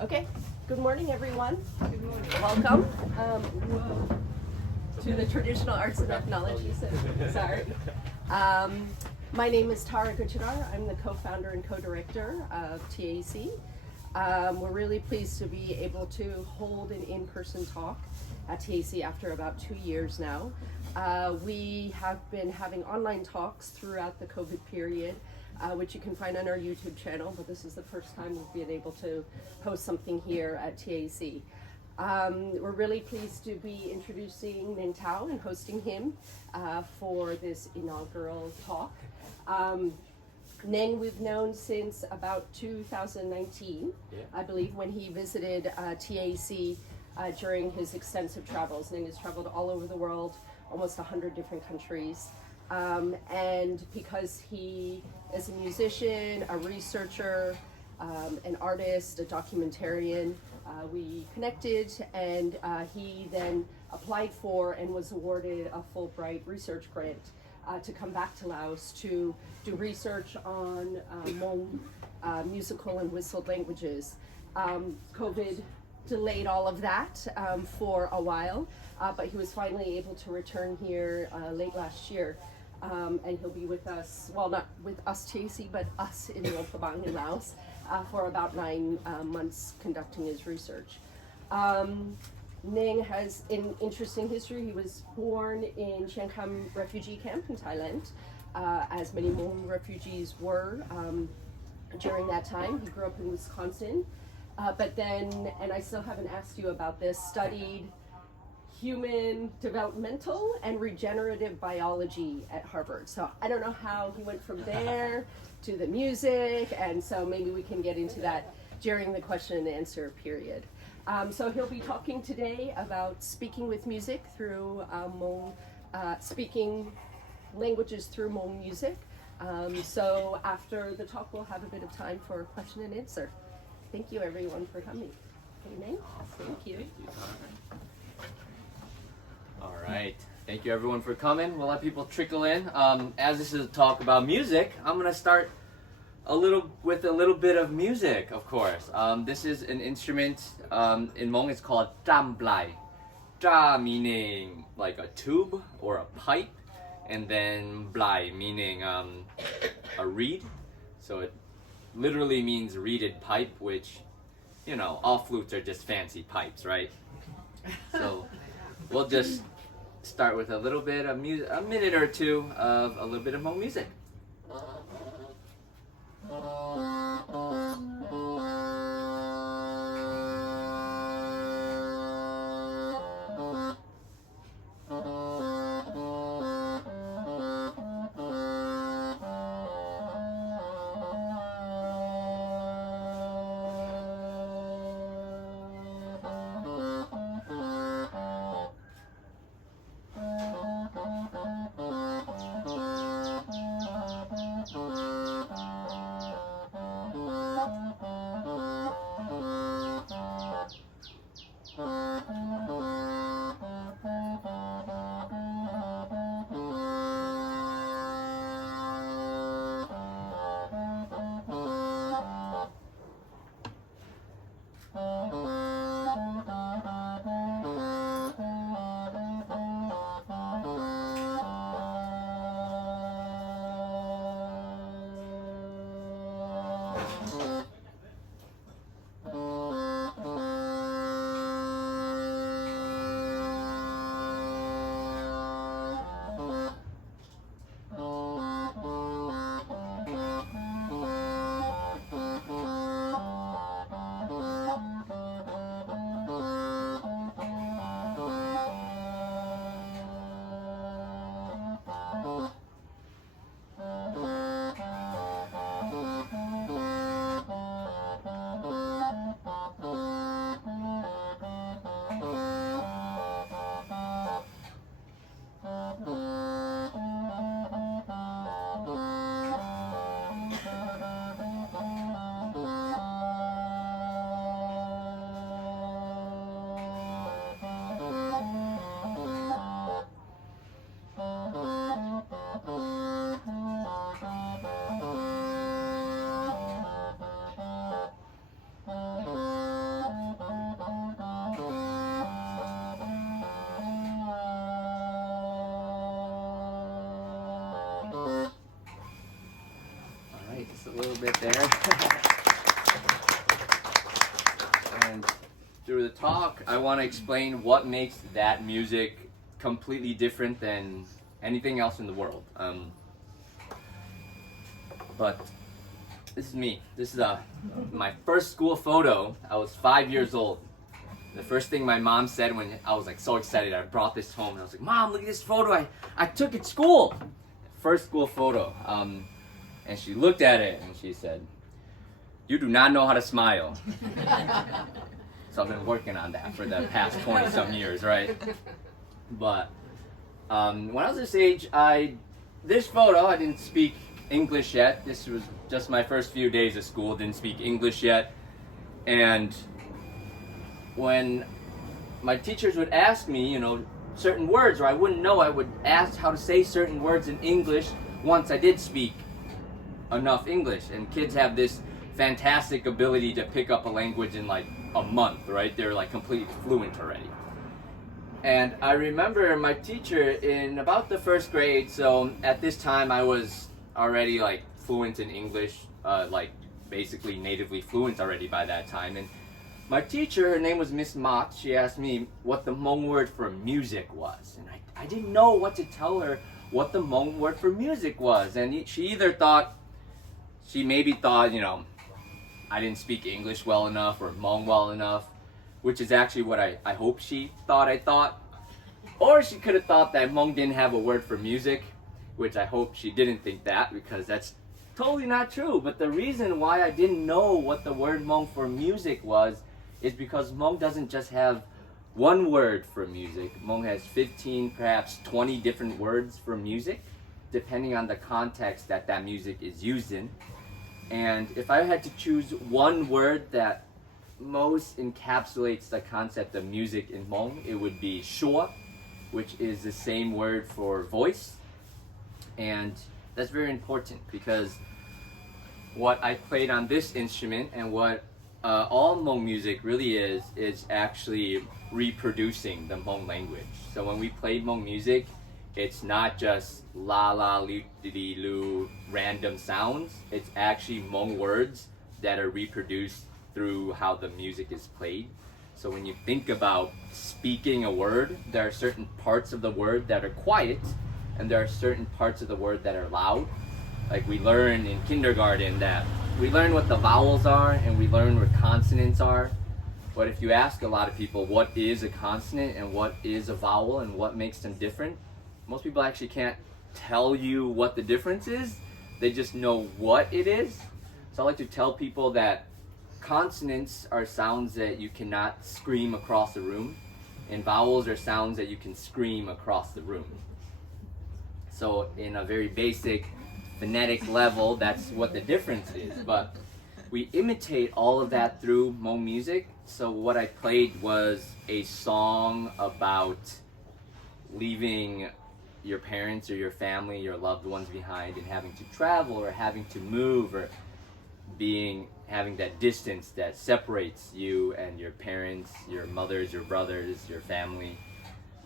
Okay, good morning everyone. Good morning. Welcome to the Traditional Arts and Ethnology Center. Sorry. My name is Tara Gujarar. I'm the co-founder and co-director of TAEC. We're really pleased to be able to hold an in-person talk at TAEC after about 2 years now. We have been having online talks throughout the COVID period, which you can find on our YouTube channel, but this is the first time we've been able to post something here at TAEC. We're really pleased to be introducing Neng Thao and hosting him for this inaugural talk. Neng we've known since about 2019, I believe, when he visited TAEC during his extensive travels. Neng has traveled all over the world, almost 100 different countries. And because he is a musician, a researcher, an artist, a documentarian, we connected, and he then applied for and was awarded a Fulbright research grant to come back to Laos to do research on Hmong musical and whistled languages. COVID delayed all of that for a while, but he was finally able to return here late last year. And he'll be with us, well, not with us TAEC, but us in Wartime in Laos for about 9 months conducting his research. Neng has an interesting history. He was born in Chiang Kham Refugee Camp in Thailand, as many Hmong refugees were during that time. He grew up in Wisconsin, but then, and I still haven't asked you about this, studied human developmental and regenerative biology at Harvard. So I don't know how he went from there to the music, and so maybe we can get into that during the question and answer period. So he'll be talking today about speaking with music through Hmong, speaking languages through Hmong music. So after the talk, we'll have a bit of time for question and answer. Thank you everyone for coming. Okay, Neng? Thank you. Thank you, all right, thank you everyone for coming. We'll let people trickle in. As this is a talk about music, I'm gonna start with a little bit of music, of course. This is an instrument in Hmong. It's called tam blai. Tra meaning like a tube or a pipe, and then blai meaning a reed. So it literally means reeded pipe, which, you know, all flutes are just fancy pipes, right? So we'll just start with a little bit of music, a minute or two of a little bit of Hmong music. a little bit there. And through the talk, I want to explain what makes that music completely different than anything else in the world. But this is me. This is my first school photo. I was 5 years old. The first thing my mom said when I was like so excited, I brought this home and I was like, Mom, look at this photo I took at school. First school photo. And she looked at it and she said, you do not know how to smile. So I've been working on that for the past 20 some years, right? But when I was this age, this photo, I didn't speak English yet. This was just my first few days of school, didn't speak English yet. And when my teachers would ask me, certain words, or I wouldn't know, I would ask how to say certain words in English once I did speak enough English. And kids have this fantastic ability to pick up a language in like a month, right? They're like completely fluent already. And I remember my teacher in about the first grade, so at this time I was already like fluent in English, like basically natively fluent already by that time. And my teacher, her name was Miss Mott, she asked me what the Hmong word for music was. And I didn't know what to tell her what the Hmong word for music was. And she maybe thought, I didn't speak English well enough or Hmong well enough, which is actually what I hope she thought I thought. Or she could have thought that Hmong didn't have a word for music, which I hope she didn't think that, because that's totally not true. But the reason why I didn't know what the word Hmong for music was is because Hmong doesn't just have one word for music. Hmong has 15, perhaps 20 different words for music, depending on the context that music is used in. And if I had to choose one word that most encapsulates the concept of music in Hmong, it would be shua, which is the same word for voice. And that's very important because what I played on this instrument and what all Hmong music really is actually reproducing the Hmong language. So when we play Hmong music, it's not just la la li di lu random sounds. It's actually Hmong words that are reproduced through how the music is played. So when you think about speaking a word, there are certain parts of the word that are quiet, and there are certain parts of the word that are loud. Like we learn in kindergarten that we learn what the vowels are and we learn what consonants are. But if you ask a lot of people what is a consonant and what is a vowel and what makes them different, most people actually can't tell you what the difference is. They just know what it is. So I like to tell people that consonants are sounds that you cannot scream across the room, and vowels are sounds that you can scream across the room. So in a very basic phonetic level, that's what the difference is. But we imitate all of that through Hmong music. So what I played was a song about leaving your parents or your family, your loved ones behind, and having to travel or having to move or having that distance that separates you and your parents, your mothers, your brothers, your family.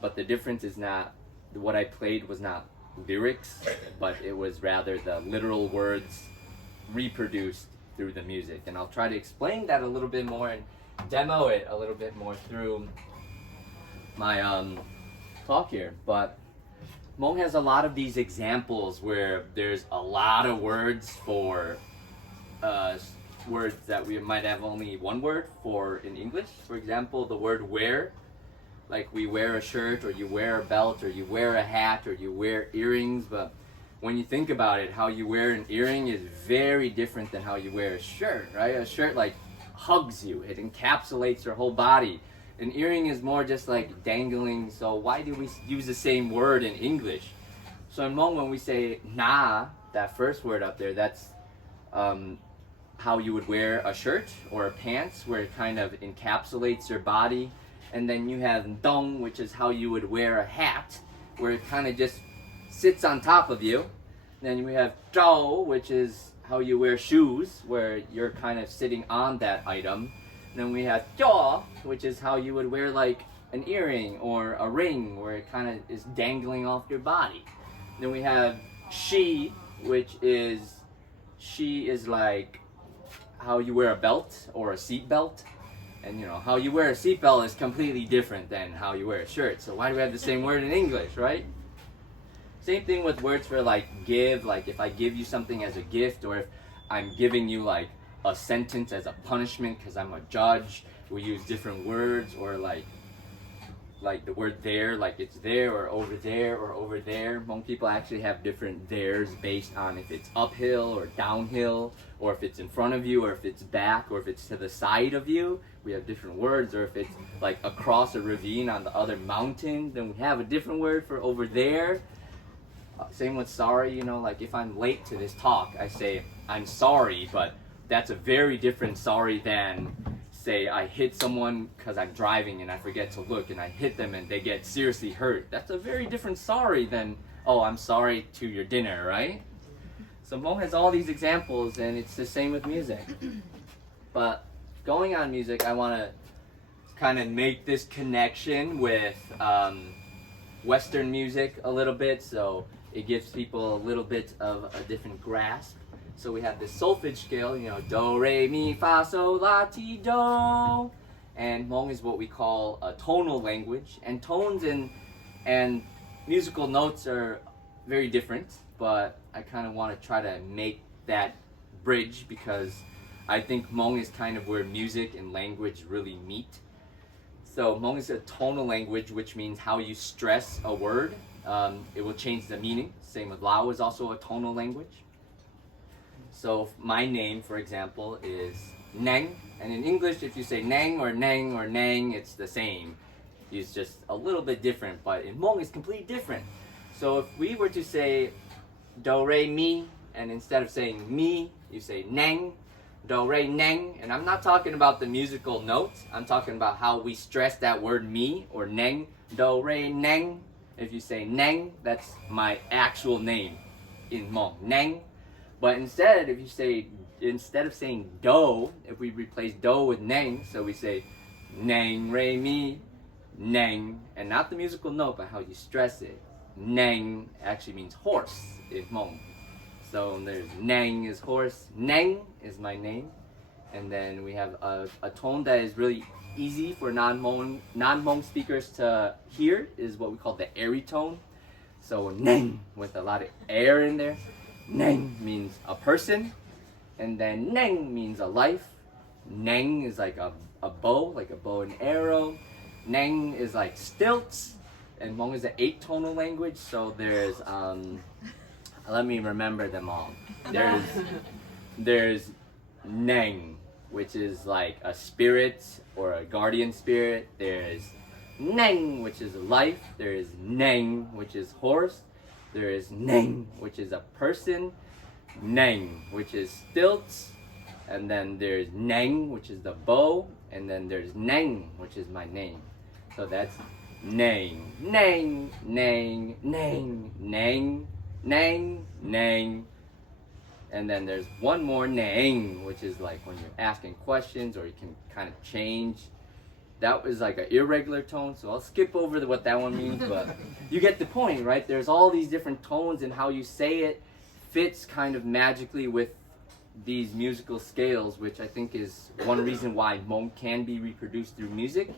But the difference is not, what I played was not lyrics, but it was rather the literal words reproduced through the music. And I'll try to explain that a little bit more and demo it a little bit more through my talk here. But Hmong has a lot of these examples where there's a lot of words for words that we might have only one word for in English. For example, the word wear, like we wear a shirt, or you wear a belt, or you wear a hat, or you wear earrings. But when you think about it, how you wear an earring is very different than how you wear a shirt, right? A shirt like hugs you, it encapsulates your whole body. An earring is more just like dangling. So why do we use the same word in English? So in Hmong, when we say na, that first word up there, that's how you would wear a shirt or a pants, where it kind of encapsulates your body. And then you have dong, which is how you would wear a hat, where it kind of just sits on top of you. Then we have zhao, which is how you wear shoes, where you're kind of sitting on that item. Then we have jaw, which is how you would wear like an earring or a ring, where it kind of is dangling off your body. Then we have shi, which is she is like how you wear a belt or a seat belt. And you know, how you wear a seatbelt is completely different than how you wear a shirt. So why do we have the same word in English, right? Same thing with words for like give, like if I give you something as a gift, or if I'm giving you like a sentence as a punishment because I'm a judge, we use different words. Or like the word there, like it's there or over there or over there. Hmong people actually have different theirs based on if it's uphill or downhill, or if it's in front of you, or if it's back, or if it's to the side of you. We have different words. Or if it's like across a ravine on the other mountain, then we have a different word for over there. Same with sorry, you know, like if I'm late to this talk, I say I'm sorry, but that's a very different sorry than say I hit someone because I'm driving and I forget to look and I hit them and they get seriously hurt. That's a very different sorry than, oh, I'm sorry to your dinner, right? So Hmong has all these examples, and it's the same with music. But going on music, I want to kind of make this connection with Western music a little bit, so it gives people a little bit of a different grasp. So we have this solfege scale, you know, do, re, mi, fa, sol, la, ti, do. And Hmong is what we call a tonal language. And tones and musical notes are very different, but I kind of want to try to make that bridge, because I think Hmong is kind of where music and language really meet. So Hmong is a tonal language, which means how you stress a word. It will change the meaning. Same with Lao is also a tonal language. So my name, for example, is Neng. And in English, if you say Neng or Neng or Neng, it's the same. It's just a little bit different, but in Hmong it's completely different. So if we were to say do, re, mi, and instead of saying mi, you say Neng, do, re, Neng, and I'm not talking about the musical notes, I'm talking about how we stress that word mi or Neng, do, re, Neng. If you say Neng, that's my actual name in Hmong, Neng. But instead, if you say, instead of saying do, if we replace do with Neng, so we say Neng, re, mi, Neng, and not the musical note, but how you stress it. Neng actually means horse in Hmong. So there's Neng is horse, Neng is my name. And then we have a tone that is really easy for non-Hmong speakers to hear, is what we call the airy tone. So Neng, with a lot of air in there. Neng means a person, and then Neng means a life. Neng is like a bow and arrow. Neng is like stilts, and Hmong is an 8-tonal language, so there's let me remember them all. There's Neng, which is like a spirit or a guardian spirit. There's Neng, which is life. There is Neng, which is horse. There is Neng, which is a person. Neng, which is stilts. And then there's Neng, which is the bow. And then there's Neng, which is my name. So that's Neng, Neng, Neng, Neng, Neng, Neng, Neng. And then there's one more Neng, which is like when you're asking questions, or you can kind of change. That was like an irregular tone, so I'll skip over what that one means, but you get the point, right? There's all these different tones, and how you say it fits kind of magically with these musical scales, which I think is one reason why Hmong can be reproduced through music.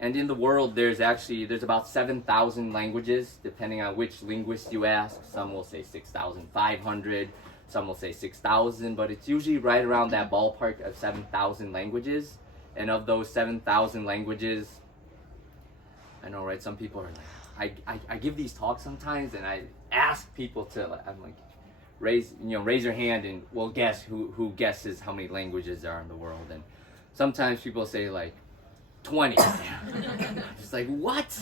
And in the world, there's about 7,000 languages, depending on which linguist you ask. Some will say 6,500, some will say 6,000, but it's usually right around that ballpark of 7,000 languages. And of those 7,000 languages, I know, right? Some people are like, I give these talks sometimes, and I ask people to, I'm like, raise your hand, and we'll guess who guesses how many languages there are in the world. And sometimes people say like 20. Just like, what?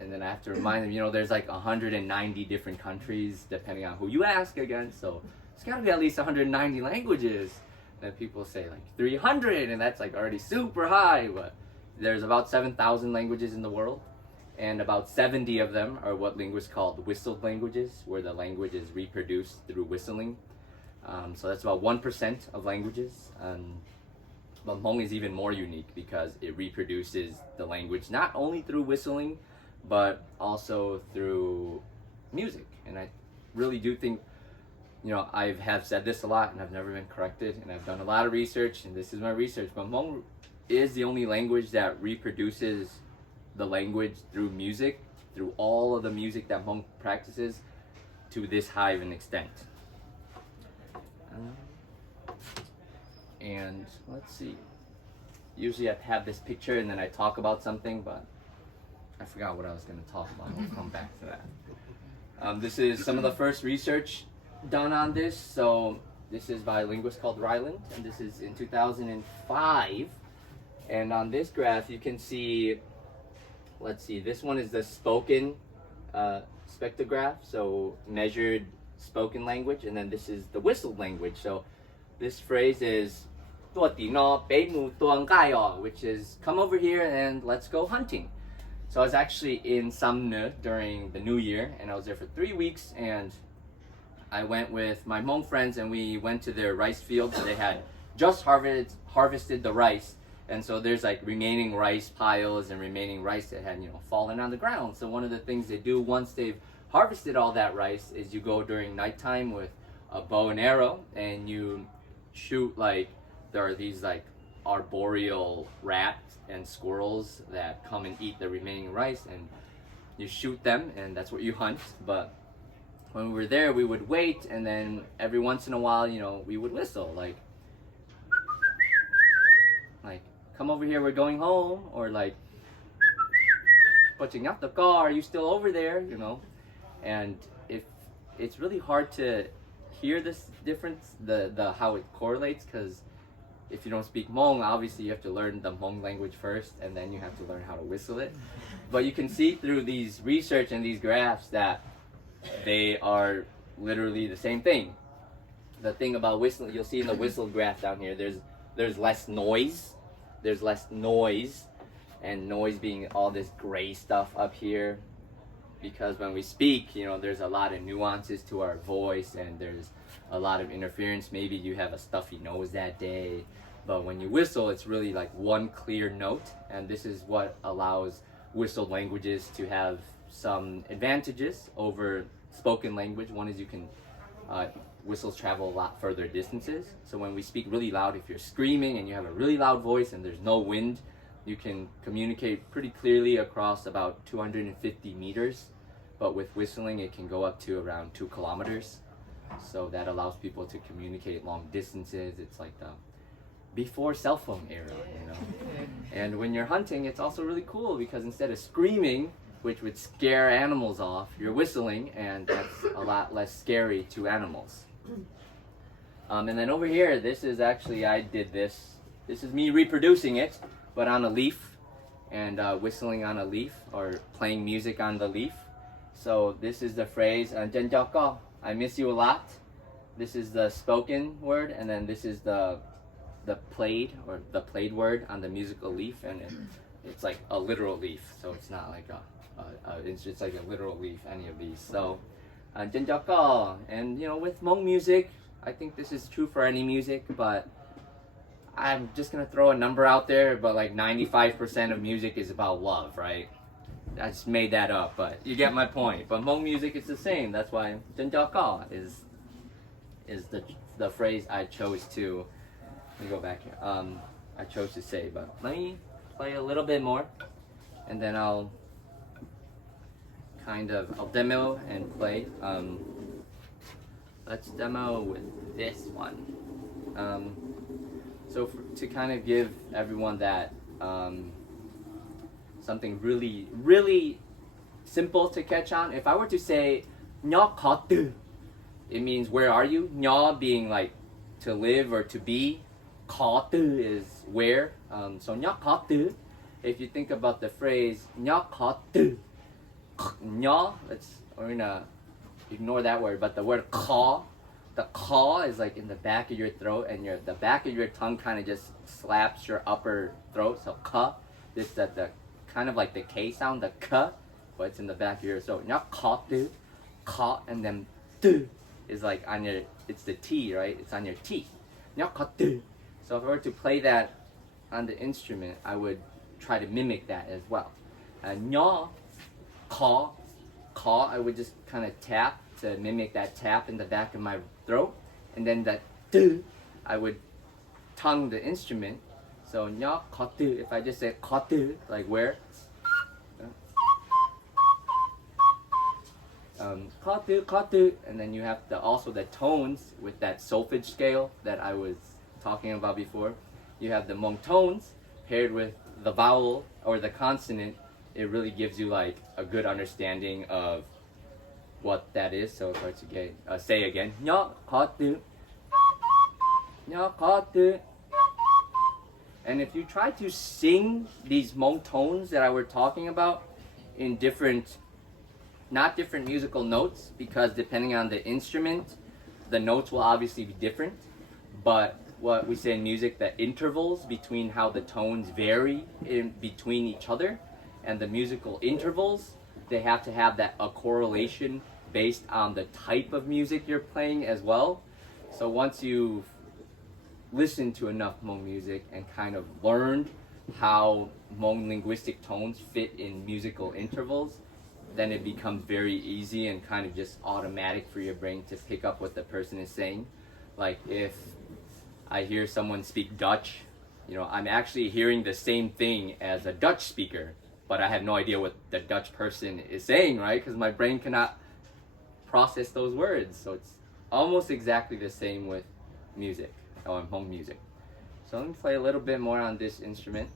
And then I have to remind them, there's like 190 different countries, depending on who you ask again. So it's got to be at least 190 languages. Then people say like 300, and that's like already super high. But there's about 7,000 languages in the world, and about 70 of them are what linguists call whistled languages, where the language is reproduced through whistling. So that's about 1% of languages. But Hmong is even more unique because it reproduces the language not only through whistling, but also through music. And I really do think you know, I have said this a lot and I've never been corrected, and I've done a lot of research, and this is my research, but Hmong is the only language that reproduces the language through music, through all of the music that Hmong practices to this high of an extent. And let's see, usually I have this picture and then I talk about something, but I forgot what I was going to talk about. We'll come back to that. This is some of the first research done on this. So this is by a linguist called Ryland, and this is in 2005. And on this graph you can see, let's see, this one is the spoken spectrograph, so measured spoken language, and then this is the whistled language. So this phrase is ตัวตีนอไปหมู่ตัวง่ายอ which is come over here and let's go hunting. So I was actually in Samne during the New Year, and I was there for 3 weeks, and I went with my Hmong friends and we went to their rice fields. So they had just harvested the rice, and so there's like remaining rice piles and remaining rice that had, you know, fallen on the ground. So one of the things they do once they've harvested all that rice is you go during nighttime with a bow and arrow and you shoot, like, there are these like arboreal rats and squirrels that come and eat the remaining rice, and you shoot them, and that's what you hunt. But when we were there, we would wait, and then every once in a while, you know, we would whistle like come over here, we're going home, or like putting up the car, are you still over there, you know. And if it's really hard to hear this difference, the how it correlates, because if you don't speak Hmong, obviously you have to learn the Hmong language first, and then you have to learn how to whistle it. But you can see through these research and these graphs that they are literally the same thing. The thing about whistling, you'll see in the whistle graph down here, there's less noise. There's less noise, and noise being all this gray stuff up here, because when we speak, you know, there's a lot of nuances to our voice, and there's a lot of interference. Maybe you have a stuffy nose that day, but when you whistle, it's really like one clear note, and this is what allows whistled languages to have some advantages over spoken language. One is you can whistles travel a lot further distances. So when we speak really loud, if you're screaming and you have a really loud voice and there's no wind, you can communicate pretty clearly across about 250 meters. But with whistling, it can go up to around 2 kilometers. So that allows people to communicate long distances. It's like the before cell phone era, you know. And when you're hunting, it's also really cool because instead of screaming, which would scare animals off, you're whistling, and that's a lot less scary to animals. And then over here, this is actually, I did this. This is me reproducing it, but on a leaf, and whistling on a leaf, or playing music on the leaf. So this is the phrase, "Jen Joko," I miss you a lot. This is the spoken word, and then this is the played word on the musical leaf, and it's like a literal leaf, so it's not like it's just like a literal leaf, any of these. So Jen Joko, and you know, with Hmong music, I think this is true for any music, but I'm just gonna throw a number out there, but like 95% of music is about love, right? I just made that up, but you get my point. But Hmong music is the same. That's why "Jen Joko" is the phrase I chose to. Let me go back here. I chose to say, but let me play a little bit more, and then I'll demo and play. Let's demo with this one. So to kind of give everyone that something really, really simple to catch on. If I were to say "Nya katu," it means where are you? Nya being like to live or to be. Katu is where. So "Nya katu." If you think about the phrase "Nya katu," nya, we're gonna ignore that word, but the word "ka," the "ka" is like in the back of your throat, and the back of your tongue kind of just slaps your upper throat. So "ka," this that the kind of like the K sound, the "ka," but it's in the back of your throat. Nya katu, ka, and then "tu" is like on your, it's the T, right? It's on your teeth. Nya katu. So if I were to play that on the instrument, I would try to mimic that as well. Nya, ka, ka, I would just kind of tap to mimic that tap in the back of my throat. And then that tu, I would tongue the instrument. So nya ka tu, if I just say ka tu, like where? Ka tu, and then you have also the tones with that solfege scale that I was talking about before. You have the Hmong tones paired with the vowel or the consonant. It really gives you like a good understanding of what that is. So if I were to say again, nya ka tu, nya ka tu. And if you try to sing these Hmong tones that I were talking about in not different musical notes, because depending on the instrument, the notes will obviously be different, but what we say in music, the intervals between how the tones vary in between each other, and the musical intervals, they have to have a correlation based on the type of music you're playing as well. So once you've listened to enough Hmong music and kind of learned how Hmong linguistic tones fit in musical intervals, then it becomes very easy and kind of just automatic for your brain to pick up what the person is saying. Like if I hear someone speak Dutch, I'm actually hearing the same thing as a Dutch speaker, but I have no idea what the Dutch person is saying, right? Because my brain cannot process those words. So it's almost exactly the same with music, or Hmong music. So let me play a little bit more on this instrument.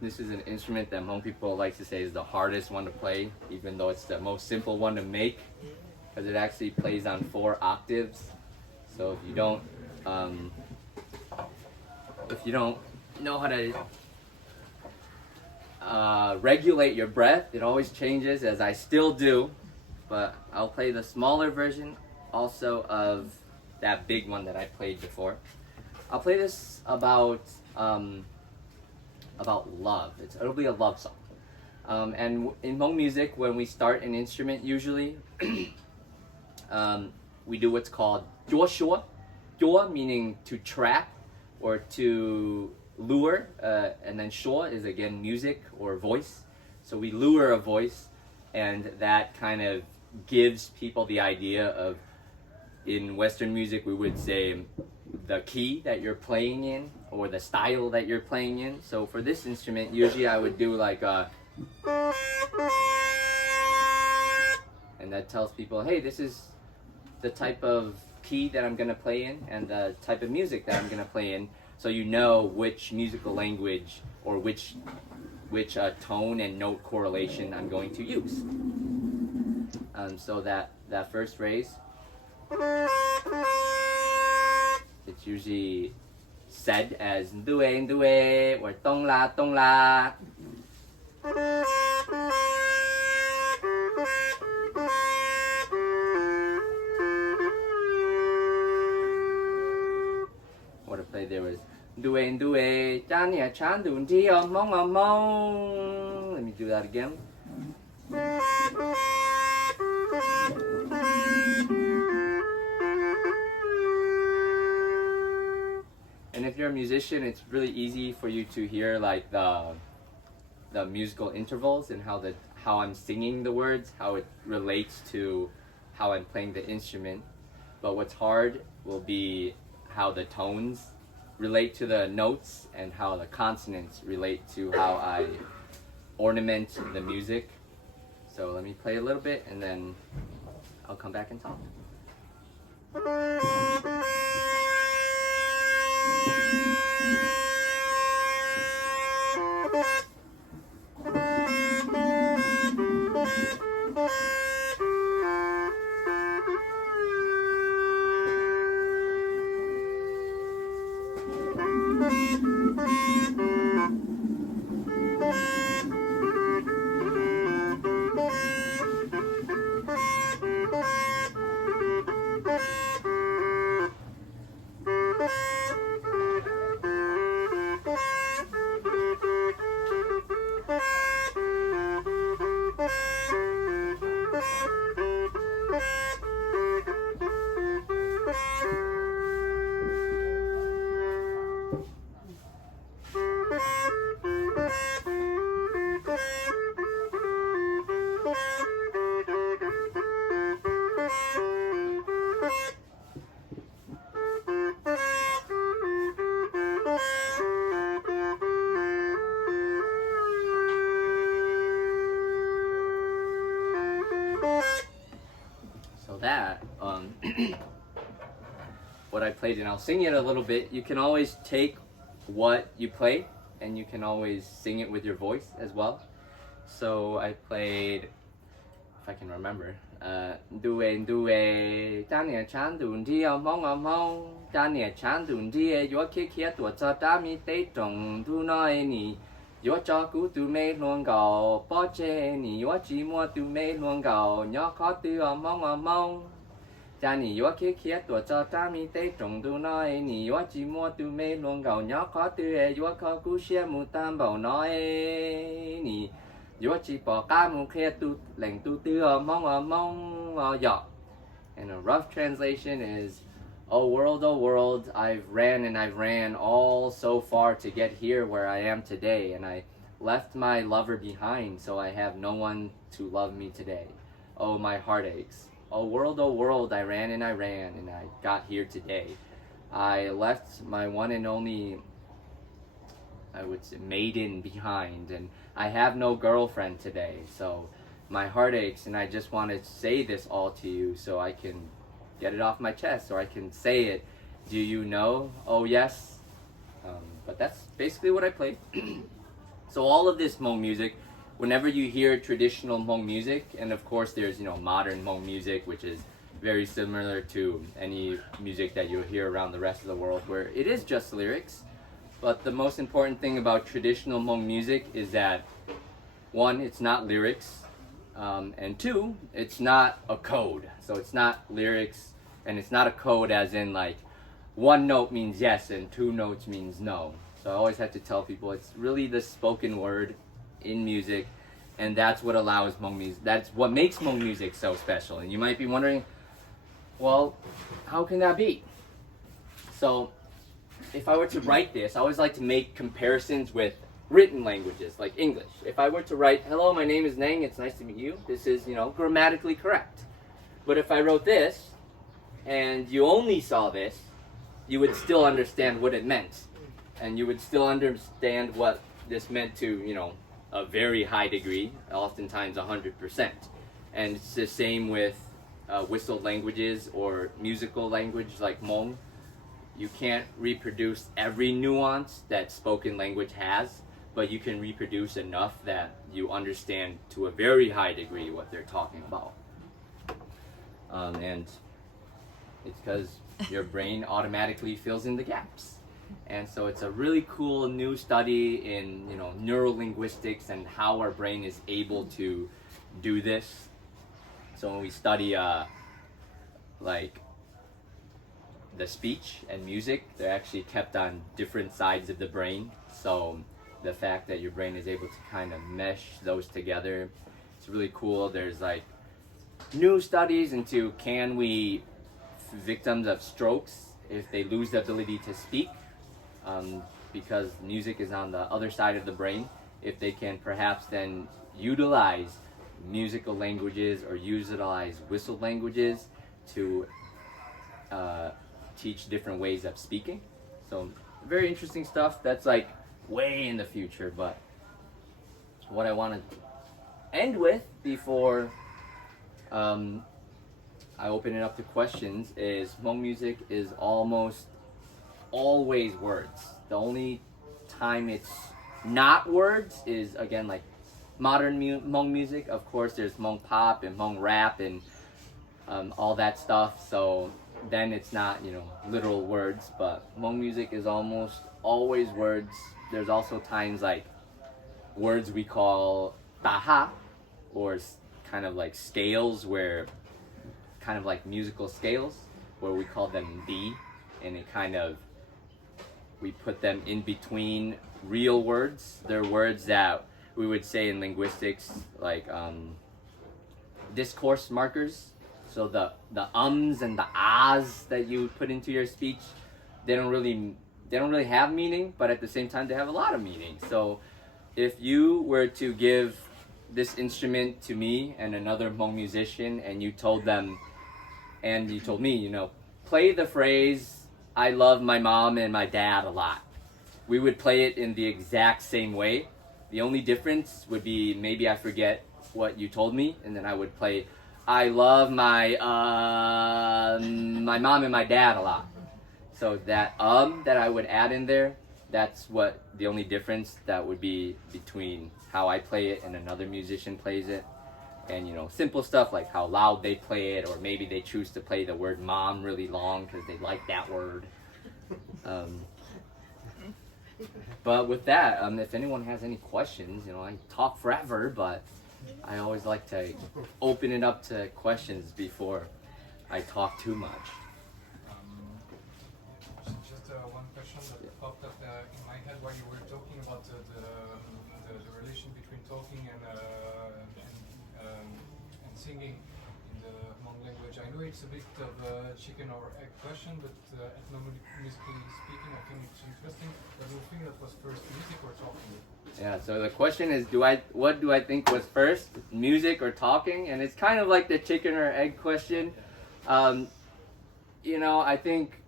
This is an instrument that Hmong people like to say is the hardest one to play, even though it's the most simple one to make, because it actually plays on 4 octaves. So if you don't know how to regulate your breath, it always changes, as I still do. But I'll play the smaller version also of that big one that I played before. I'll play this about love. It'll be a love song. And in Hmong music, when we start an instrument, usually we do what's called jua shua. Jua meaning to trap or to lure, and then shua is again music or voice. So we lure a voice, and that kind of gives people the idea of, in Western music, we would say the key that you're playing in or the style that you're playing in. So for this instrument, usually I would do like a, and that tells people, hey, this is the type of key that I'm gonna play in and the type of music that I'm gonna play in, so you know which musical language or which tone and note correlation I'm going to use. So that first phrase, it's usually said as ndue ndue or tong la. What I played there was ndue ndue chania chan dun ti mong. Let me do that again. And if you're a musician, it's really easy for you to hear like the musical intervals and how I'm singing the words, how it relates to how I'm playing the instrument. But what's hard will be how the tones relate to the notes and how the consonants relate to how I ornament the music. So let me play a little bit and then I'll come back and talk. that, what I played, and I'll sing it a little bit. You can always take what you play and you can always sing it with your voice as well. So I played, if I can remember, Due Due Daniel Chan Dun Dia Mong Mong Daniel Chan Dun Dia Yo Kia Tua Cha Da Mi Te Dong Du Noi Ni Yo Cha Gu Du Mei Luang Gao Bo Che Ni Yo Ji Mo Du Mei Luang Gao Nyo Kho Tu Mong Mong Danny Yo Kia Tua Cha Da Mi Te Dong Du Noi Ni Yo Ji Mo Du Mei Luang Gao Nyo Kho Tu Yo Kho Gu Xie Mu Tam Bao Noi Ni Yo Chi Bo Ka Mu Khe Tu Leng Tu Tu Mong Mong Yo. And a rough translation is, oh world, I've ran all so far to get here where I am today, and I left my lover behind, so I have no one to love me today. Oh, my heart aches. Oh world, I ran, and I got here today. I left my one and only, I would say, maiden behind, and I have no girlfriend today, so my heart aches, and I just want to say this all to you so I can get it off my chest, or I can say it. Do you know? Oh yes. But that's basically what I played. So all of this Hmong music, whenever you hear traditional Hmong music, and of course there's, you know, modern Hmong music, which is very similar to any music that you'll hear around the rest of the world, where it is just lyrics. But the most important thing about traditional Hmong music is that, one, it's not lyrics, and two, it's not a code. So it's not lyrics, and it's not a code as in like one note means yes and two notes means no. So I always have to tell people it's really the spoken word in music, and that's what allows Hmong music, that's what makes Hmong music so special. And you might be wondering, well, how can that be? So if I were to write this, I always like to make comparisons with written languages like English. If I were to write, hello, my name is Neng, it's nice to meet you, this is, you know, grammatically correct. But if I wrote this and you only saw this, you would still understand what it meant, and you would still understand what this meant to, you know, a very high degree, oftentimes 100%. And it's the same with whistled languages or musical language like Hmong. You can't reproduce every nuance that spoken language has, but you can reproduce enough that you understand to a very high degree what they're talking about. And it's because your brain automatically fills in the gaps. And so it's a really cool new study in, you know, neurolinguistics and how our brain is able to do this. So when we study like the speech and music, they're actually kept on different sides of the brain. So the fact that your brain is able to kind of mesh those together, it's really cool. There's like new studies into, can we, victims of strokes, if they lose the ability to speak, because music is on the other side of the brain, if they can perhaps then utilize musical languages or utilize whistled languages to teach different ways of speaking. So very interesting stuff. That's like way in the future, but what I want to end with before I open it up to questions is Hmong music is almost always words. The only time it's not words is, again, like modern Hmong music. Of course, there's Hmong pop and Hmong rap and all that stuff. So then it's not, you know, literal words, but Hmong music is almost always words. There's also times like words we call taha, or kind of like scales, where kind of like musical scales, where we call them di, and it kind of, we put them in between real words. They're words that we would say in linguistics like discourse markers. So the ums and the ahs that you put into your speech, they don't really have meaning, but at the same time they have a lot of meaning. So if you were to give this instrument to me and another Hmong musician, and you told them, and you told me, you know, play the phrase, I love my mom and my dad a lot, we would play it in the exact same way. The only difference would be maybe I forget what you told me, and then I would play, I love my my mom and my dad a lot. So that that I would add in there, that's what the only difference that would be between how I play it and another musician plays it. And you know, simple stuff like how loud they play it, or maybe they choose to play the word mom really long because they like that word. But with that, if anyone has any questions, you know, I talk forever, but I always like to open it up to questions before I talk too much. Just one question that popped up in my head while you were talking about the relation between talking and singing in the Hmong language. I know it's a bit of a chicken or egg question, but ethnomusically speaking, I think it's interesting. But do you think that was first music or talking? Yeah, so the question is, what do I think was first, music or talking? And it's kind of like the chicken or egg question. You know, I think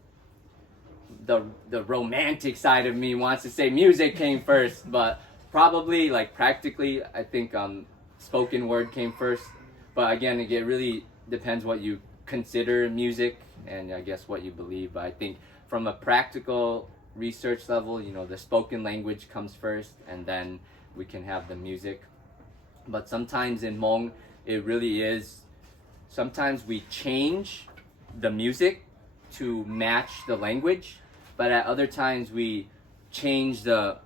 the romantic side of me wants to say music came first, but probably, like, practically, I think spoken word came first. But again, it really depends what you consider music and I guess what you believe. But I think from a practical research level, you know, the spoken language comes first and then we can have the music. But sometimes in Hmong, it really is, sometimes we change the music to match the language, but at other times we change the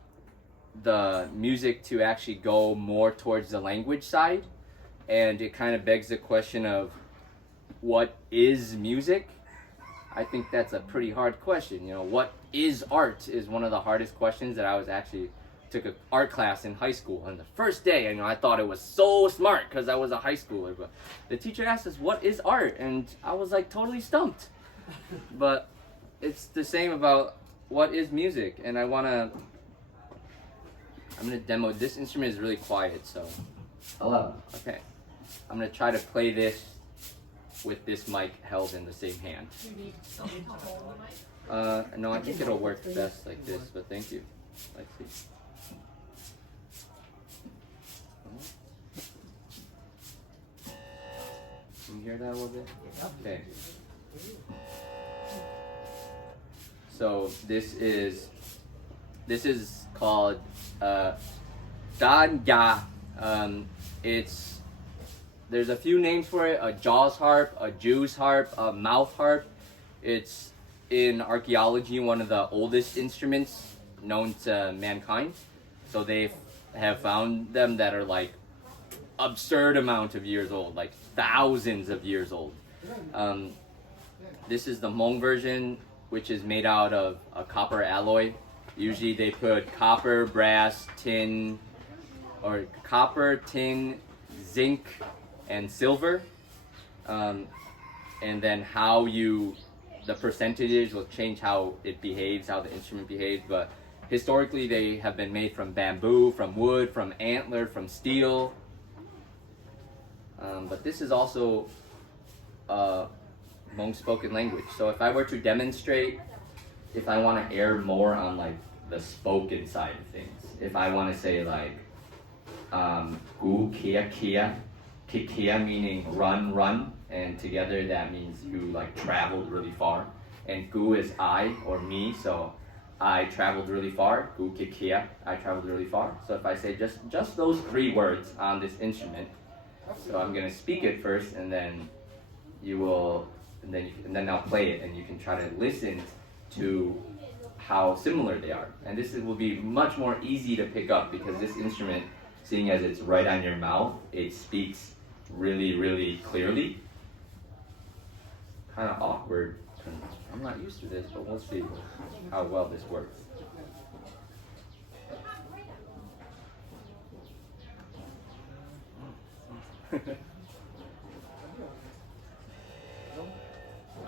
music to actually go more towards the language side. And it kind of begs the question of what is music? I think that's a pretty hard question. You know, what is art is one of the hardest questions that I was actually took an art class in high school. And the first day, you know, I thought it was so smart because I was a high schooler. But the teacher asked us, what is art? And I was like totally stumped. But it's the same about what is music. And I'm going to demo. This instrument is really quiet, so. Hello. Okay. I'm going to try to play this with this mic held in the same hand. No, I think it'll work best like this, but thank you. Let's see. Can you hear that a little bit? Okay. So this is called Dan Ya. There's a few names for it: a Jaws harp, a Jew's harp, a mouth harp. It's in archaeology one of the oldest instruments known to mankind. So they have found them that are like absurd amount of years old, like thousands of years old. This is the Hmong version, which is made out of a copper alloy. Usually they put copper, brass, tin, or copper, tin, zinc, and silver. And then the percentages will change how it behaves, how the instrument behaves. But historically they have been made from bamboo, from wood, from antler, from steel. But this is also Hmong spoken language. So if I were to demonstrate, if I want to err more on like the spoken side of things, if I want to say like gu kia kia, kia meaning run run, and together that means you like traveled really far, and gu is I or me, so I traveled really far. Gu kia kia, I traveled really far. So if I say just those three words on this instrument, so I'm gonna speak it first, and then and then I'll play it, and you can try to listen to how similar they are. And this will be much more easy to pick up because this instrument, seeing as it's right on your mouth, it speaks really, really clearly. Kind of awkward. I'm not used to this, but we'll see how well this works.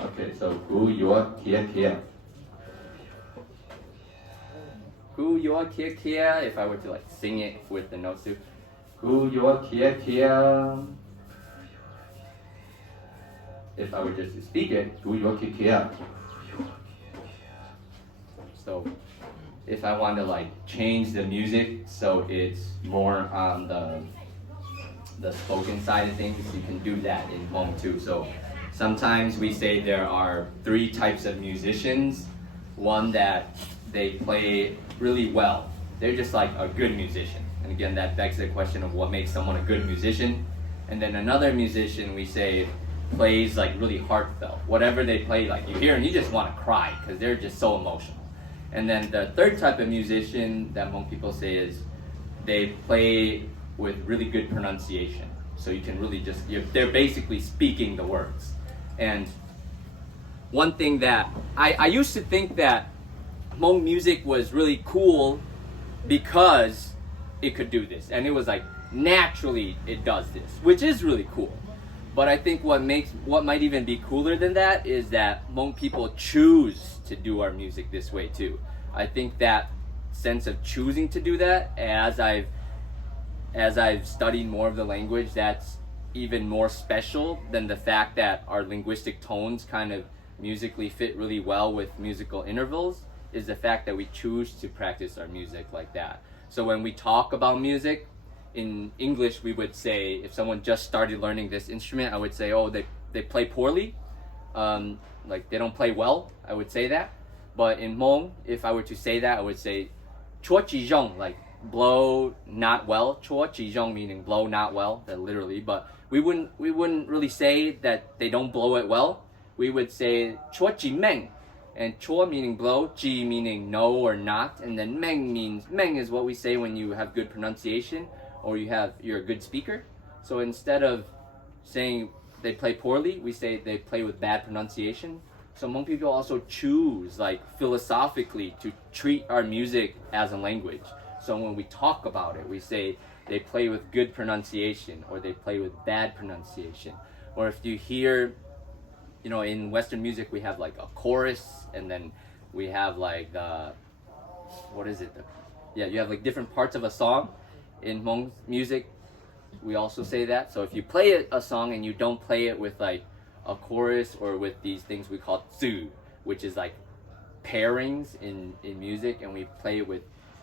Okay, so gu yo kia kia. Gu yo kia kia, if I were to like sing it with the notes too. Gu yo kia kia. If I were just to speak it, gu yo kia kia. So if I want to like change the music so it's more on the spoken side of things, you can do that in Hmong too. So sometimes we say there are 3 types of musicians. One that they play really well. They're just like a good musician. And again, that begs the question of what makes someone a good musician. And then another musician, we say, plays like really heartfelt. Whatever they play, like you hear and you just want to cry because they're just so emotional. And then the third type of musician that Hmong people say is they play with really good pronunciation. So you can really just, they're basically speaking the words. And one thing that I used to think that Hmong music was really cool because it could do this. And it was like, naturally it does this, which is really cool. But I think what might even be cooler than that is that Hmong people choose to do our music this way too. I think that sense of choosing to do that, as I've studied more of the language, that's even more special than the fact that our linguistic tones kind of musically fit really well with musical intervals, is the fact that we choose to practice our music like that. So when we talk about music, in English we would say, if someone just started learning this instrument, I would say, oh, they play poorly, like they don't play well, I would say that. But in Hmong, if I were to say that, I would say chua chi zhong, like blow not well. Chua chi zhong meaning blow not well, that literally. But we wouldn't really say that they don't blow it well. We would say chua chi meng, and chua meaning blow, chi meaning no or not, and then meng is what we say when you have good pronunciation or you're a good speaker. So instead of saying they play poorly, we say they play with bad pronunciation. So Hmong people also choose, like philosophically, to treat our music as a language. So when we talk about it, we say they play with good pronunciation or they play with bad pronunciation. Or if you hear, in Western music we have like a chorus, and then we have like you have like different parts of a song. In Hmong music, we also say that. So if you play a song and you don't play it with like a chorus or with these things we call tzu, which is like pairings in music, and we play it with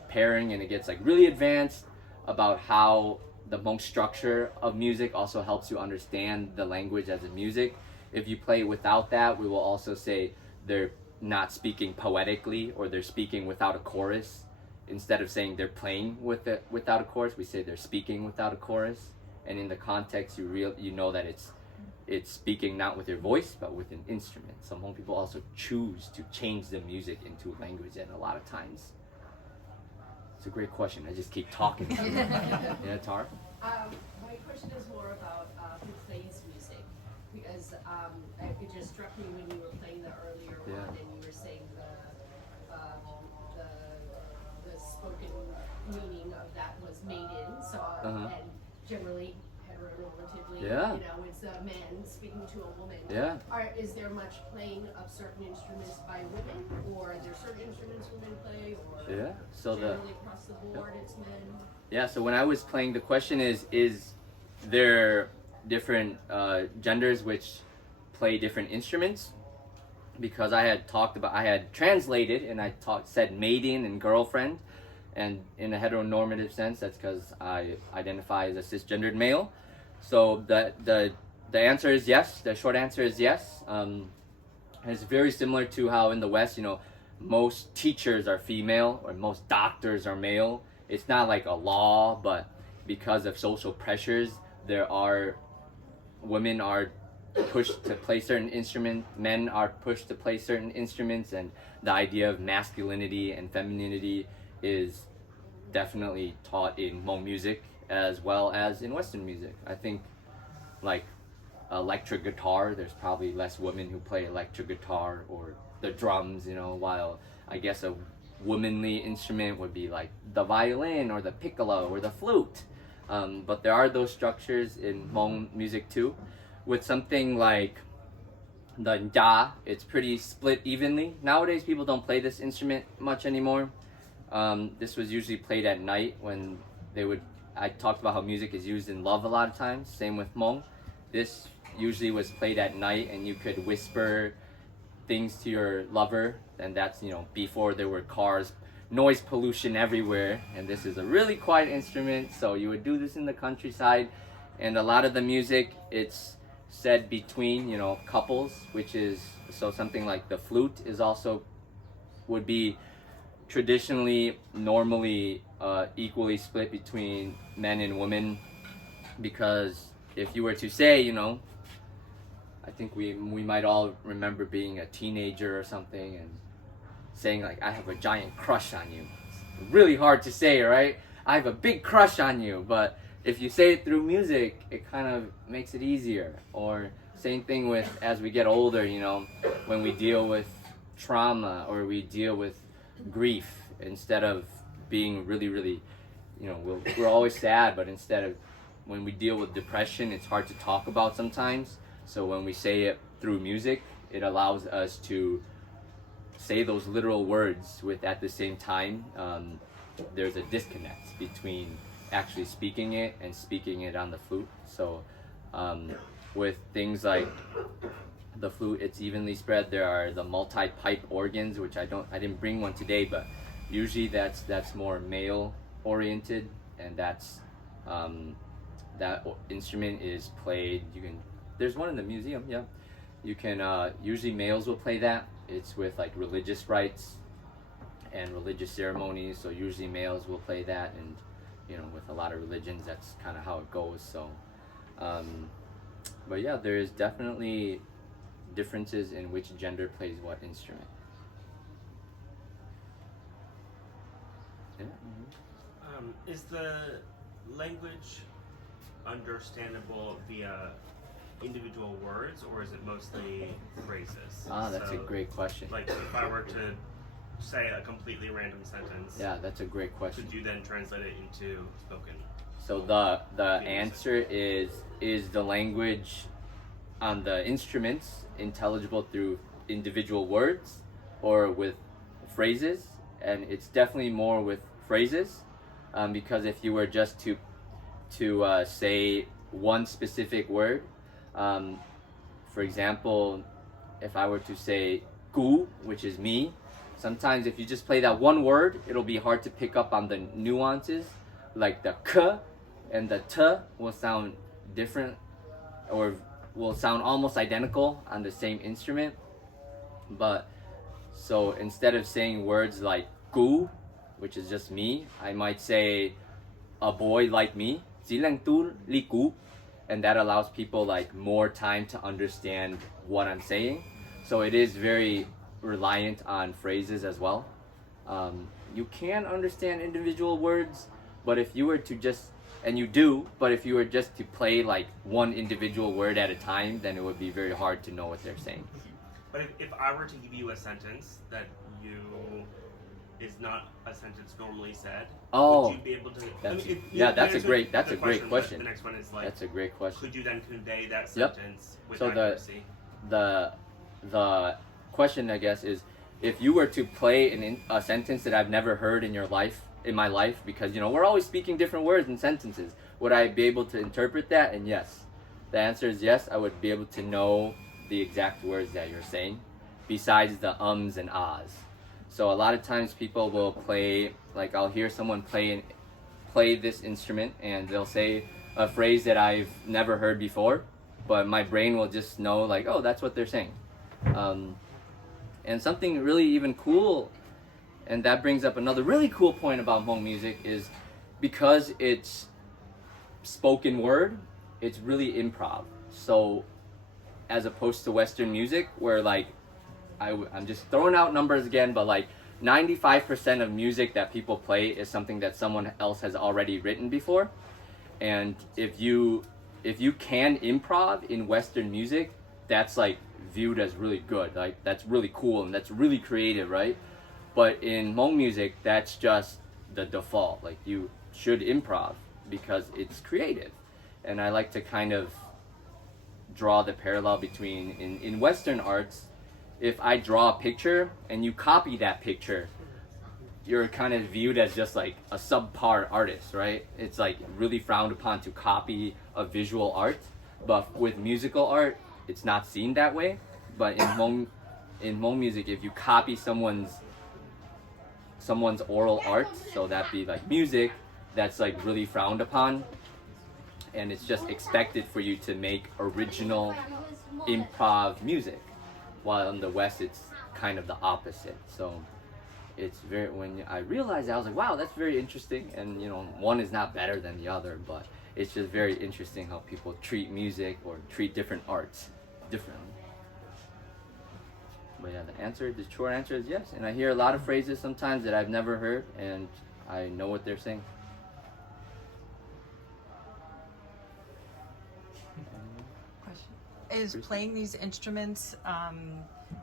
pairing, and it gets like really advanced about how the Hmong structure of music also helps you understand the language as a music. If you play without that, we will also say they're not speaking poetically, or they're speaking without a chorus. Instead of saying they're playing without a chorus, we say they're speaking without a chorus. And in the context, you know that it's speaking not with your voice, but with an instrument. So Hmong people also choose to change the music into language, and a lot of times. It's a great question. I just keep talking. Yeah, Tara? My question is more about who plays music, because it just struck me when you were playing the earlier one, and you were saying the spoken meaning of that was made in, so and generally heteronormatively, it's a man speaking to a woman. Yeah. Is there much playing of certain instruments by women, or are there certain instruments women play, or so generally across the board it's men? Yeah, so when I was playing, the question is there different genders which play different instruments? Because I had translated, and I said maiden and girlfriend, and in a heteronormative sense, that's because I identify as a cisgendered male. So the answer is yes. The short answer is yes. And it's very similar to how in the West, most teachers are female or most doctors are male. It's not like a law, but because of social pressures, women are pushed to play certain instruments, men are pushed to play certain instruments, and the idea of masculinity and femininity is definitely taught in Hmong music as well as in Western music. I think like electric guitar, there's probably less women who play electric guitar, or the drums, while I guess a womanly instrument would be like the violin or the piccolo or the flute. But there are those structures in Hmong music too. With something like the ja, it's pretty split evenly. Nowadays people don't play this instrument much anymore. This was usually played at night when I talked about how music is used in love a lot of times, same with Hmong. This usually was played at night, and you could whisper things to your lover, and that's, before there were cars, noise pollution everywhere, and this is a really quiet instrument, so you would do this in the countryside, and a lot of the music, it's said between, you know, couples, which is, so something like the flute is also, would be traditionally, normally equally split between men and women, because if you were to say, you know, I think we might all remember being a teenager or something and saying like, I have a giant crush on you. It's really hard to say, right? I have a big crush on you, but if you say it through music, it kind of makes it easier. Or same thing with, as we get older, you know, when we deal with trauma or we deal with grief, instead of being really, really, you know, we're always sad, but instead of, when we deal with depression, it's hard to talk about sometimes. So when we say it through music, it allows us to say those literal words with, at the same time, there's a disconnect between actually speaking it and speaking it on the flute. So with things like the flute, it's evenly spread. There are the multi-pipe organs, which I didn't bring one today, but usually that's more male oriented, and that's that instrument is played. There's one in the museum, yeah. You can usually males will play that. It's with like religious rites and religious ceremonies, so usually males will play that, and you know, with a lot of religions, that's kind of how it goes. So but yeah, there is definitely differences in which gender plays what instrument. Yeah. Is the language understandable via individual words, or is it mostly phrases? That's a great question. Like if I were to say a completely random sentence, yeah, that's a great question. could you then translate it into spoken? So the answer is the language on the instruments intelligible through individual words or with phrases? And it's definitely more with phrases, because if you were just to say one specific word, for example, if I were to say gu, which is me, sometimes if you just play that one word, it'll be hard to pick up on the nuances, like the k and the t will sound different, or will sound almost identical on the same instrument. But so instead of saying words like gu, which is just me, I might say a boy like me, zilang tu li gu, and that allows people like more time to understand what I'm saying. So it is very reliant on phrases as well. You can understand individual words, but if you were to just, and you do, but if you were just to play like one individual word at a time, then it would be very hard to know what they're saying. But if I were to give you a sentence that is not a sentence normally said, would you be able to? That's a great question. The next one is like, that's a great question. Could you then convey that sentence with so accuracy? The question, I guess, is if you were to play a sentence that I've never heard in my life, because you know we're always speaking different words and sentences, would I be able to interpret that? And yes, the answer is yes. I would be able to know the exact words that you're saying, besides the ums and ahs. So a lot of times people will play, like I'll hear someone play this instrument and they'll say a phrase that I've never heard before, but my brain will just know like, oh, that's what they're saying. And something really even cool, and that brings up another really cool point about Hmong music, is because it's spoken word, it's really improv. So as opposed to Western music, where like, I'm just throwing out numbers again, but like 95% of music that people play is something that someone else has already written before. And if you can improv in Western music, that's like viewed as really good. Like that's really cool and that's really creative, right? But in Hmong music, that's just the default. Like you should improv because it's creative. And I like to kind of draw the parallel between in Western arts, if I draw a picture and you copy that picture, you're kind of viewed as just like a subpar artist, right? It's like really frowned upon to copy a visual art. But with musical art, it's not seen that way. But in Hmong music, if you copy someone's oral art, so that be like music, that's like really frowned upon. and it's just expected for you to make original improv music, while in the West it's kind of the opposite. So it's very, when I realized that, I was like, wow, that's very interesting. And you know, one is not better than the other, but it's just very interesting how people treat music or treat different arts differently. But yeah, the short answer is yes. And I hear a lot of phrases sometimes that I've never heard, and I know what they're saying. Is playing these instruments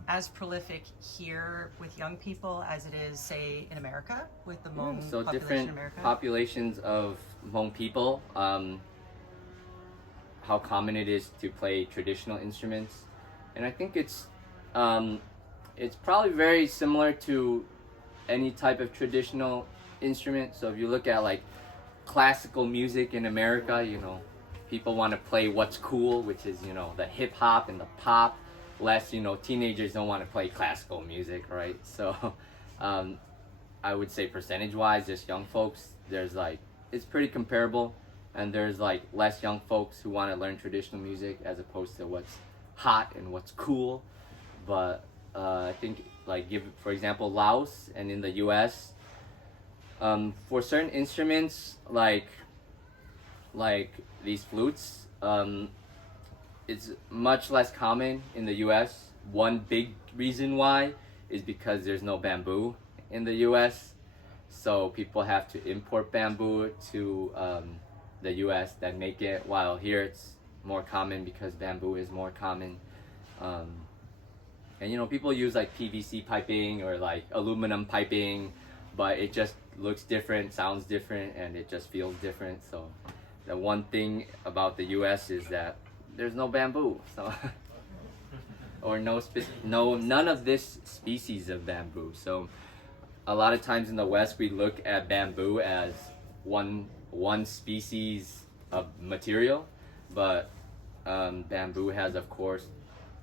as prolific here with young people as it is, say, in America with the Hmong So population different in America? populations of Hmong people, how common it is to play traditional instruments, and I think it's probably very similar to any type of traditional instrument. So if you look at like classical music in America, you know, people want to play what's cool, which is, you know, the hip hop and the pop. Less, you know, teenagers don't want to play classical music, right? So I would say percentage-wise, just young folks, there's like, it's pretty comparable, and there's like less young folks who want to learn traditional music as opposed to what's hot and what's cool. But I think, like, for example, Laos and in the US, for certain instruments like these flutes, it's much less common in the US. One big reason why is because there's no bamboo in the US, so people have to import bamboo to the US that make it, while here it's more common because bamboo is more common. And you know, people use like PVC piping or like aluminum piping, but it just looks different, sounds different, and it just feels different. So the one thing about the US is that there's no bamboo, so or none of this species of bamboo. So a lot of times in the West we look at bamboo as one species of material, but bamboo has, of course,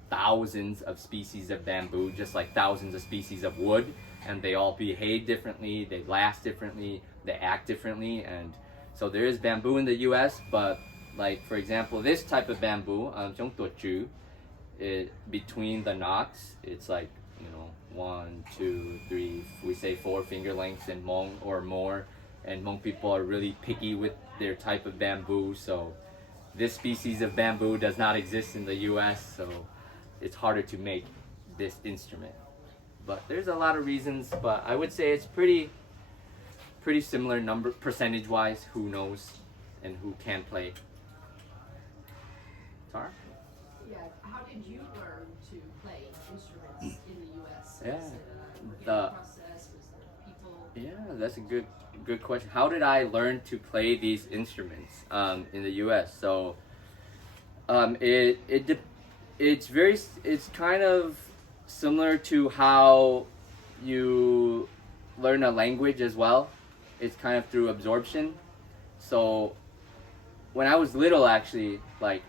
thousands of species of bamboo, just like thousands of species of wood, and they all behave differently, they last differently, they act differently. And so there is bamboo in the US, but like, for example, this type of bamboo, between the knots, it's like, you know, 1, 2, 3, we say 4 finger lengths in Hmong or more, and Hmong people are really picky with their type of bamboo, so this species of bamboo does not exist in the US, so it's harder to make this instrument. But there's a lot of reasons, but I would say it's pretty similar percentage-wise, who knows and who can play. Tara? Yeah, how did you learn to play instruments in the US? Yeah, Was it a organic process? Was there people? Yeah, that's a good question. How did I learn to play these instruments in the US? So it's kind of similar to how you learn a language as well. It's kind of through absorption. So when I was little, actually, like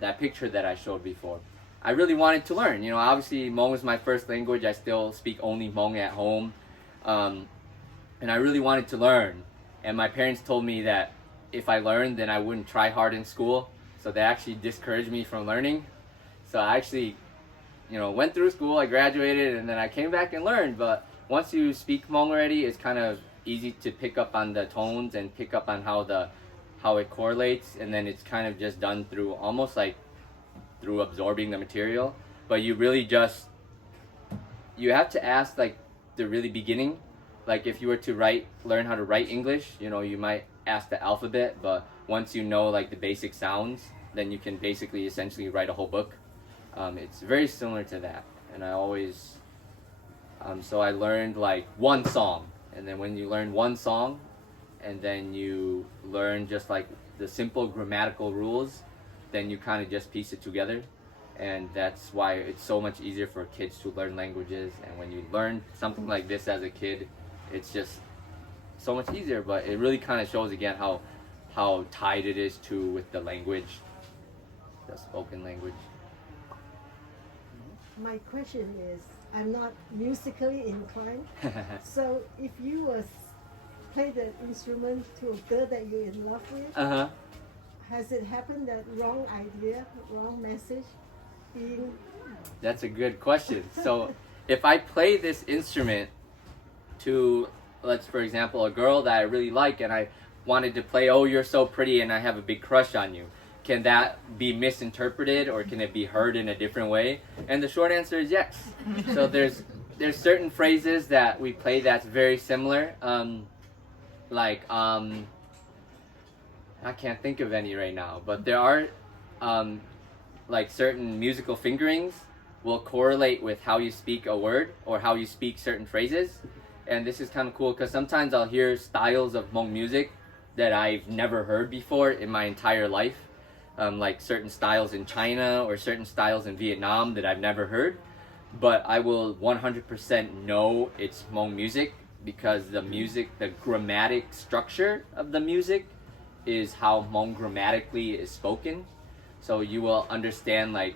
that picture that I showed before, I really wanted to learn. You know, obviously Hmong is my first language. I still speak only Hmong at home. And I really wanted to learn. And my parents told me that if I learned, then I wouldn't try hard in school. So they actually discouraged me from learning. So I actually, you know, went through school, I graduated, and then I came back and learned. But once you speak Hmong already, it's kind of easy to pick up on the tones and pick up on how it correlates, and then it's kind of just done through almost like through absorbing the material. But you really just, you have to ask like the really beginning. Like if you were to learn how to write English, you know, you might ask the alphabet, but once you know like the basic sounds, then you can basically essentially write a whole book. It's very similar to that. And I always, so I learned like one song, and then when you learn one song, and then you learn just like the simple grammatical rules, then you kind of just piece it together. And that's why it's so much easier for kids to learn languages. And when you learn something like this as a kid, it's just so much easier. But it really kind of shows again how tied it is with the language, the spoken language. My question is, I'm not musically inclined, so if you play the instrument to a girl that you're in love with, has it happened that wrong idea, wrong message being? That's a good question. So if I play this instrument to, for example, a girl that I really like, and I wanted to play, "Oh, you're so pretty," and I have a big crush on you, can that be misinterpreted, or can it be heard in a different way? And the short answer is yes. So there's certain phrases that we play that's very similar. I can't think of any right now, but there are like certain musical fingerings will correlate with how you speak a word or how you speak certain phrases. And this is kind of cool because sometimes I'll hear styles of Hmong music that I've never heard before in my entire life. Like certain styles in China or certain styles in Vietnam that I've never heard. But I will 100% know it's Hmong music because the grammatic structure of the music is how Hmong grammatically is spoken. So you will understand like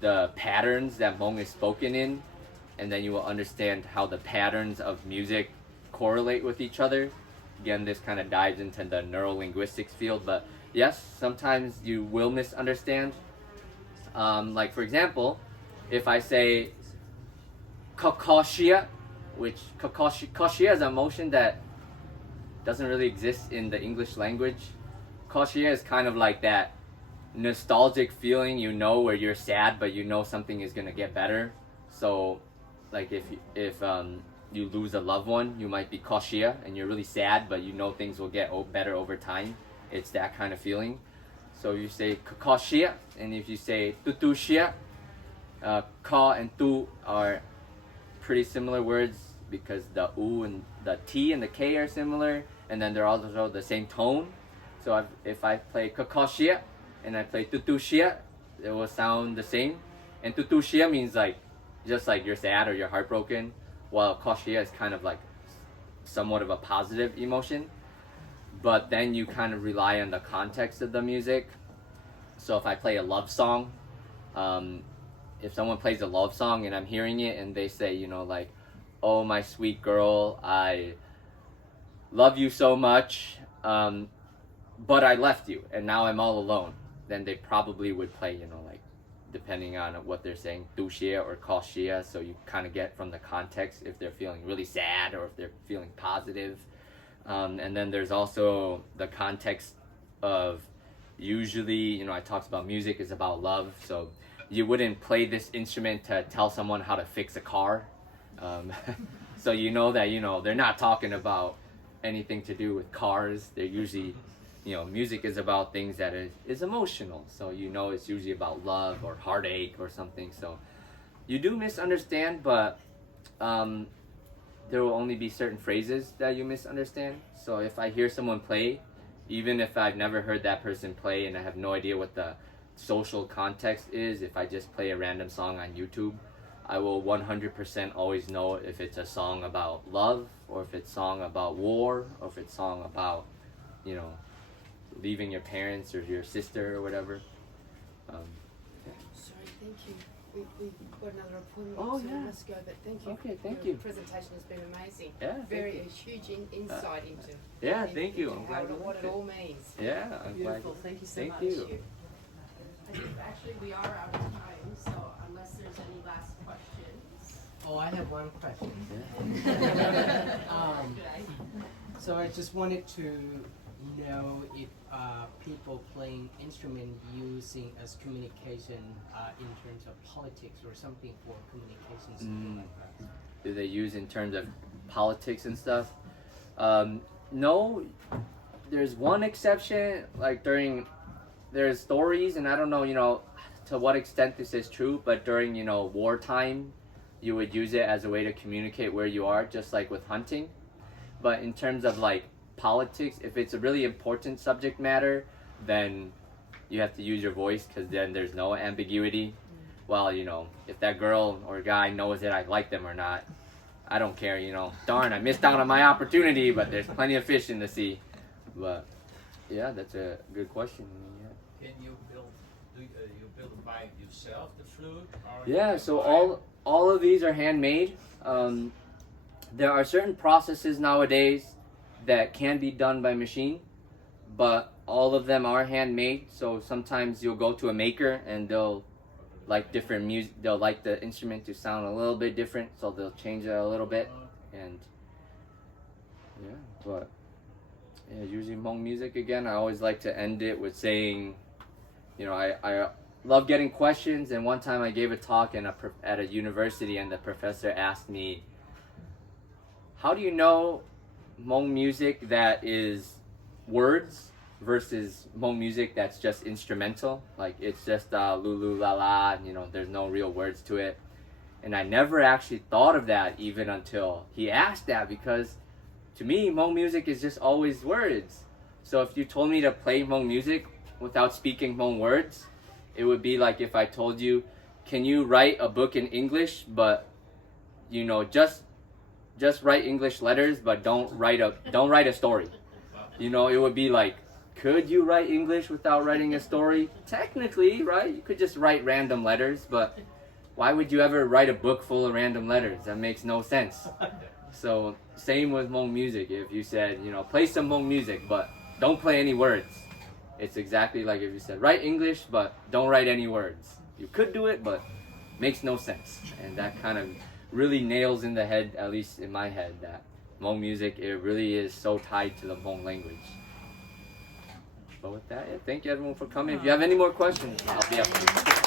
the patterns that Hmong is spoken in, and then you will understand how the patterns of music correlate with each other. Again, this kind of dives into the neurolinguistics field, but yes, sometimes you will misunderstand. Like for example, if I say "kakashia," which kakashia is an emotion that doesn't really exist in the English language. Kashia is kind of like that nostalgic feeling, where you're sad, but something is gonna get better. So, like if you lose a loved one, you might be kashia, and you're really sad, but things will get better over time. It's that kind of feeling. So you say kakashia, and if you say tutushia, ka and tu are pretty similar words because the u and the t and the k are similar, and then they're also the same tone. So if I play kakashia and I play tutushia, it will sound the same. And tutushia means just like you're sad or you're heartbroken, while kashia is kind of like somewhat of a positive emotion. But then you kind of rely on the context of the music. So if I play a love song, if someone plays a love song and I'm hearing it and they say, "Oh, my sweet girl, I love you so much, but I left you and now I'm all alone," then they probably would play, depending on what they're saying, tushia or kashia. So you kind of get from the context if they're feeling really sad or if they're feeling positive. And then there's also the context of usually, I talked about music is about love. So you wouldn't play this instrument to tell someone how to fix a car. So that, they're not talking about anything to do with cars. They're usually, music is about things that is emotional. So it's usually about love or heartache or something. So you do misunderstand, but there will only be certain phrases that you misunderstand. So if I hear someone play, even if I've never heard that person play and I have no idea what the social context is, if I just play a random song on YouTube, I will 100% always know if it's a song about love or if it's a song about war or if it's a song about, leaving your parents or your sister or whatever. Sorry, thank you. We've got another appointment, Oh, so yeah. we must go, but thank you. Okay, thank Your you. presentation has been amazing. Yeah, thank Very you. a huge insight into Yeah, thank you. I'm how glad it, you what liked it it. all means. Yeah, I'm glad. Beautiful. Thank you so Thank much. you. I think actually we are out of time, so unless there's any last questions. Oh, I have one question. Okay. So I just wanted to know if people playing instrument using as communication in terms of politics or something for communication, something like that. Do they use in terms of politics and stuff? No, there's one exception, like there's stories, and I don't know, to what extent this is true, but during, wartime, you would use it as a way to communicate where you are, just like with hunting. But in terms of politics, if it's a really important subject matter, then you have to use your voice because then there's no ambiguity. Well, if that girl or guy knows that I like them or not, I don't care, darn, I missed out on my opportunity, but there's plenty of fish in the sea. But yeah, that's a good question. Yeah. Can you build by yourself the flute? Or Yeah, so all of these are handmade. There are certain processes nowadays that can be done by machine, but all of them are handmade. So sometimes you'll go to a maker and they'll like different music. They'll like the instrument to sound a little bit different, so they'll change it a little bit. And yeah, but yeah, usually Hmong music again. I always like to end it with saying, you know, I love getting questions. And one time I gave a talk at a university, and the professor asked me, "How do you know Hmong music that is words versus Hmong music that's just instrumental? Like it's just lulu la la, you know, there's no real words to it." And I never actually thought of that even until he asked that, because to me, Hmong music is just always words. So if you told me to play Hmong music without speaking Hmong words, it would be like if I told you, can you write a book in English, but you know, just write English letters, but don't write a story. You know, it would be like, could you write English without writing a story? Technically, right? You could just write random letters, but why would you ever write a book full of random letters? That makes no sense. So same with Hmong music. If you said, you know, play some Hmong music, but don't play any words, it's exactly like if you said, write English, but don't write any words. You could do it, but makes no sense. And that kind of really nails in the head, at least in my head, that Hmong music, it really is so tied to the Hmong language. But with that, yeah, thank you everyone for coming. If you have any more questions, I'll be up to you.